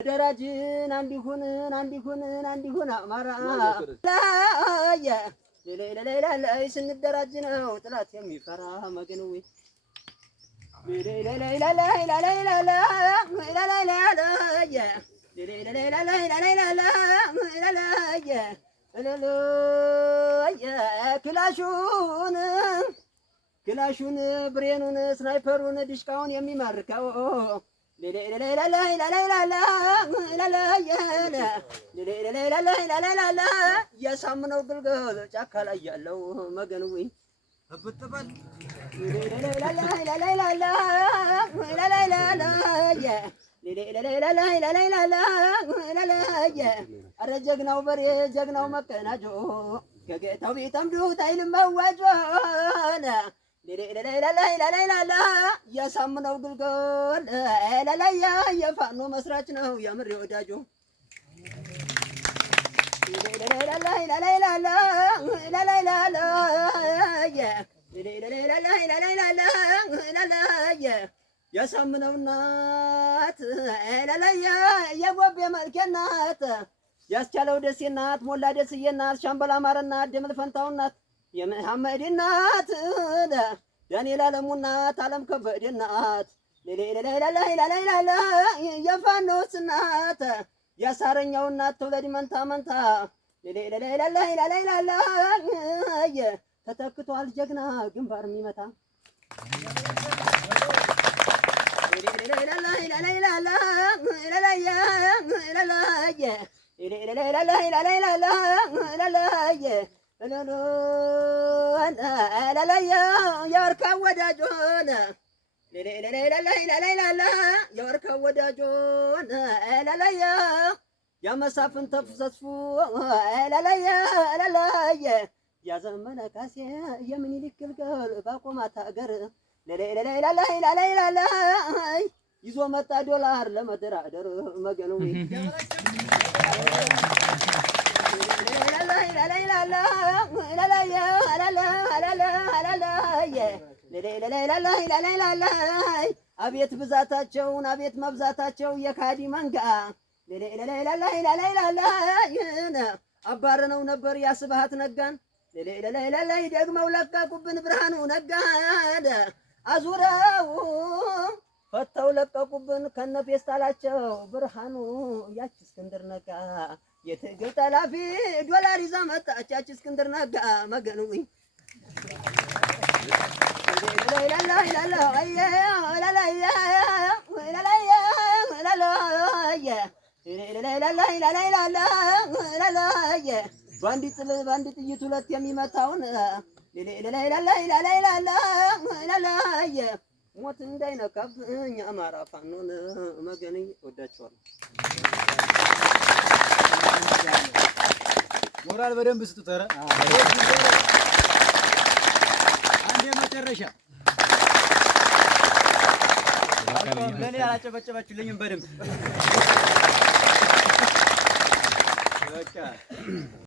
ደራጅን አንዲሁን አማራ ላይ ስንደራጅ ነው ጥላት የሚፈራ መገን ወይ ክላሹን ብሬኑን ስናይፐሩን ዲሽቃውን የሚማርከው ያሳምነው ግልገል ጫካ ላይ ያለው መገን ወይ እብጥበል አረ ጀግናው በሬ ጀግናው መቀናጆ ከጌታው ቢጠምዱት አይልም መዋጆ ያሳምነው ግልገል የፋኖ መስራች ነው የምሬ ወዳጆ ያሳምነው እናት የጎቤ መልኬ እናት ያስቻለው ደሴ እናት ሞላ ደስዬ እናት ሻምበል አማረ እናት ደምል ፈንታው እናት የመሐመድ እናት ዳንኤል አለሙ እናት አለም ከበደ እናት የፋኖስ እናት ያሳረኛው እናት ትውለድ መንታ መንታ ተተክቷል ጀግና ግንባር የሚመታ የወርካው ወዳጆን የወርካው ወዳጆን ያመሳፍን ተፍሰስፉ ያዘመነ ካሴ የምኒልክ ግልገል ባቆማት ሀገር ይዞ መጣ ዶላር ለመደራደር መገኑ አቤት ብዛታቸውን አቤት መብዛታቸው የካዲ መንጋ አባረነው ነበር ያስብሃት ነጋን ደግመው ለቀቁብን ብርሃኑ ነጋን አዙረው ፈተው ለቀቁብን ከነፌስታላቸው ብርሃኑ ያቺ እስክንድር ነጋ የትግል ጠላፊ ዶላር ይዛ መጣች ያቺ እስክንድር ነጋ መገኑ በአንድ ጥይት ሁለት የሚመታውን ሞት እንዳይነካብኝ አማራ ፋኖን መገን ወዳቸዋለሁ። ሞራል በደንብ ስጡት። ኧረ አንዴ መጨረሻ ለኔ አላጨበጨባችሁልኝም በደንብ በቃ